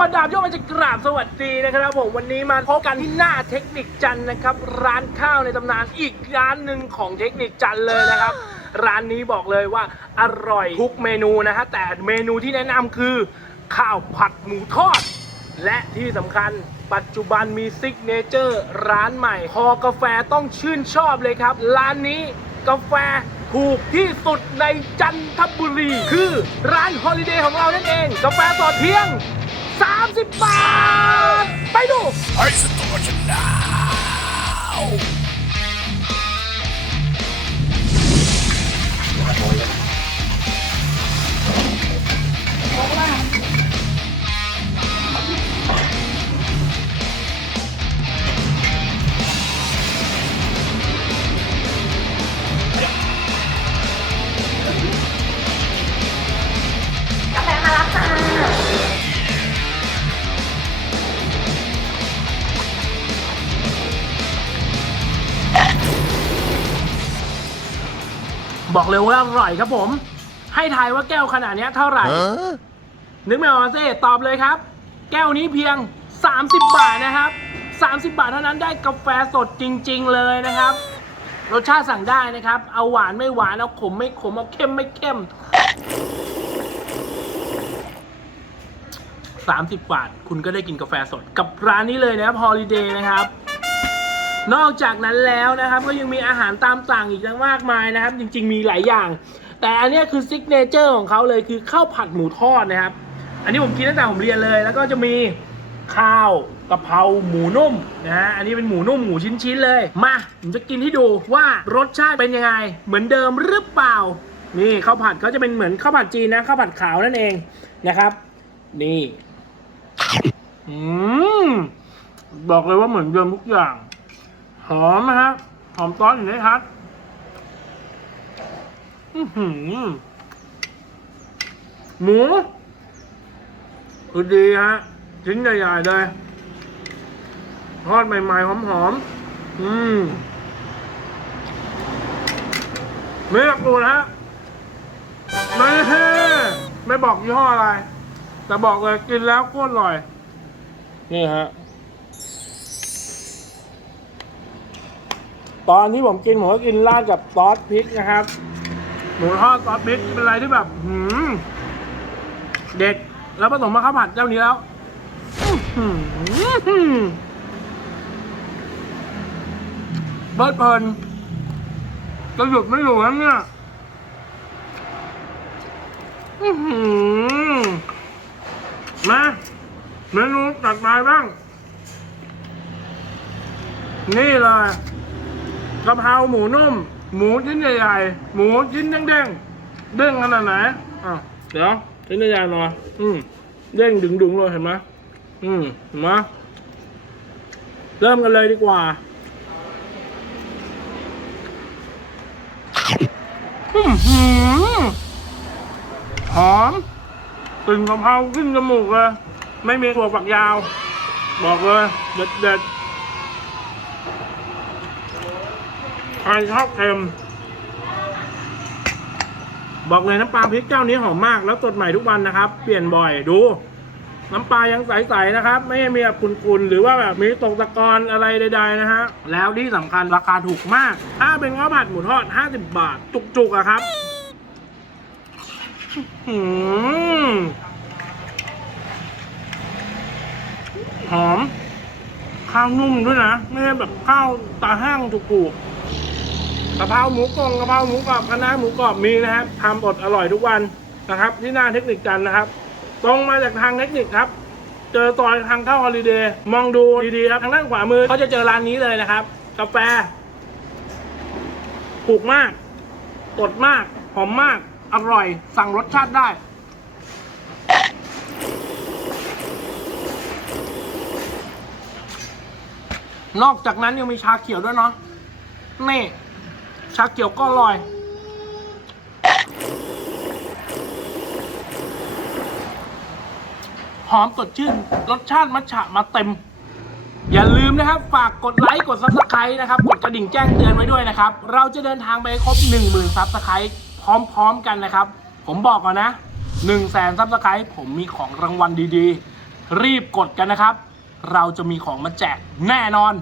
วัสดีครับโยมจะกราบสวัสดีนะครับผมวันนี้มาพบกันที่หน้าเทคนิคจันนะครับ ร้านข้าวในตำนานอีกร้านหนึ่งของเทคนิคจันเลยนะครับ ร้านนี้บอกเลยว่าอร่อยทุกเมนูนะฮะแต่เมนูที่แนะนำคือ ข้าวผัดหมูทอด และที่สำคัญปัจจุบันมีซิกเนเจอร์ร้านใหม่คอกาแฟต้องชื่นชอบเลยครับ ร้านนี้กาแฟถูกที่สุดในจันทบุรี คือร้านฮอลิเดย์ของเรานั่นเอง กาแฟสดเพียง 30 บาท ไปดูไอ้สตูดิโอ บอกเลยว่าอร่อยครับผม ให้ทายว่าแก้วขนาดเนี้ยเท่าไหร่ Huh? นึกไม่ออกเซ่ตอบเลยครับ แก้วนี้เพียง 30 บาทนะครับ 30 บาทเท่านั้นได้กาแฟสดจริง ๆ เลยนะครับ รสชาติสั่งได้นะครับ เอาหวานไม่หวานเอาขมไม่ขมเอาเข้มไม่เข้ม 30 บาท คุณก็ได้กินกาแฟสดกับร้านนี้เลยนะครับ Holiday นะครับ นอกจากนั้นแล้วนะครับก็ยังมีอาหารตามสั่งอีกมากมายนะครับ จริง ๆ มีหลายอย่าง แต่อันนี้คือซิกเนเจอร์ของเขาเลยคือข้าวผัดหมูทอดนะครับ อันนี้ผมกินตั้งแต่ผมเรียนเลย แล้วก็จะมีข้าวกะเพราหมูนุ่มนะฮะอันนี้เป็นหมูนุ่มหมูชิ้นๆเลย มาผมจะกินให้ดูว่ารสชาติเป็นยังไง เหมือนเดิมหรือเปล่า นี่ข้าวผัดเขาจะเป็นเหมือนข้าวผัดจีนนะข้าวผัดขาวนั่นเองนะครับ นี่อืมบอกเลยว่าเหมือนเดิมทุกอย่าง หอมนะฮะ หอมซอสอยู่ในครับอื้อหือหมูคือดีฮะ ชิ้นใหญ่ๆเลยทอดใหม่ๆ หอมๆ อืมไม่อยากดูนะฮะไม่ไม่บอกยี่ห้ออะไร แต่บอกเลยกินแล้วโคตรอร่อย นี่ฮะ ตอนที่ผมกินผมก็กินราดกับซอสพริกนะครับ หมูทอดซอสพริกเป็นอะไรที่แบบหืมเด็ดแล้วผสมมาข้าวผัดเจ้านี้แล้วเบิร์ดเพลินจะหยุดไม่อยู่แล้วเนี่ยมาเมนูตัดมาบ้าง นี่เลย กะเพราหมูนุ่ม หมูชิ้นใหญ่ๆ หมูชิ้นเด้งๆ เด้งขนาดไหนอะเดี๋ยวชิ้นใหญ่ๆหน่อยอืมเด้งดึงๆเลยเห็นไหมอืมเห็นไหมเริ่มกันเลยดีกว่าหอมกลิ่นกะเพราขึ้นจมูกเลยไม่มีถั่วฝักยาว บอกเลย เด็ดๆ ใครชอบเค็ม บอกเลยน้ำปลาพริกเจ้านี้หอมมากแล้วสดใหม่ทุกวันนะครับ เปลี่ยนบ่อยดู น้ำปลายังใสๆนะครับ ไม่มีแบบขุ่นๆหรือว่าแบบมีตกตะกอนอะไรใดๆนะฮะแล้วที่สำคัญราคาถูกมาก ถ้าเป็นข้าวผัดหมูทอด 50 บาท จุกๆอะครับหอหอมข้าวนุ่มด้วยนะ ไม่ใช่แบบข้าวตาแห้งถูกๆ กะเพราหมูกรองกะเพราหมูกรอบคณะน้าหมูกรอบมีนะครับทำอดอร่อยทุกวันนะครับ ที่หน้าเทคนิคจันนะครับ ตรงมาจากทางเทคนิคครับ เจอซอยทางเข้าฮอลิเดย์มองดูดีๆครับทางด้านขวามือเขาจะเจอร้านนี้เลยนะครับ กาแฟถูกมากสดมาก หอมมาก อร่อย สั่งรสชาติได้ นอกจากนั้นยังมีชาเขียวด้วยเนาะนี่ ชาเขียวก็อร่อย หอมสดชื่น รสชาติมัทฉะมาเต็ม อย่าลืมนะครับ ฝากกดไลค์กดซับสไครต์นะครับ กดกระดิ่งแจ้งเตือนไว้ด้วยนะครับ เราจะเดินทางไปให้ครบ 1 0,000ซับสไครต์พร้อมๆกันนะครับ ผมบอกก่อนนะ1 0 0 0 0 0ซับสไครต์ผมมีของรางวัลดีๆ รีบกดกันนะครับ เราจะมีของมาแจกแน่นอน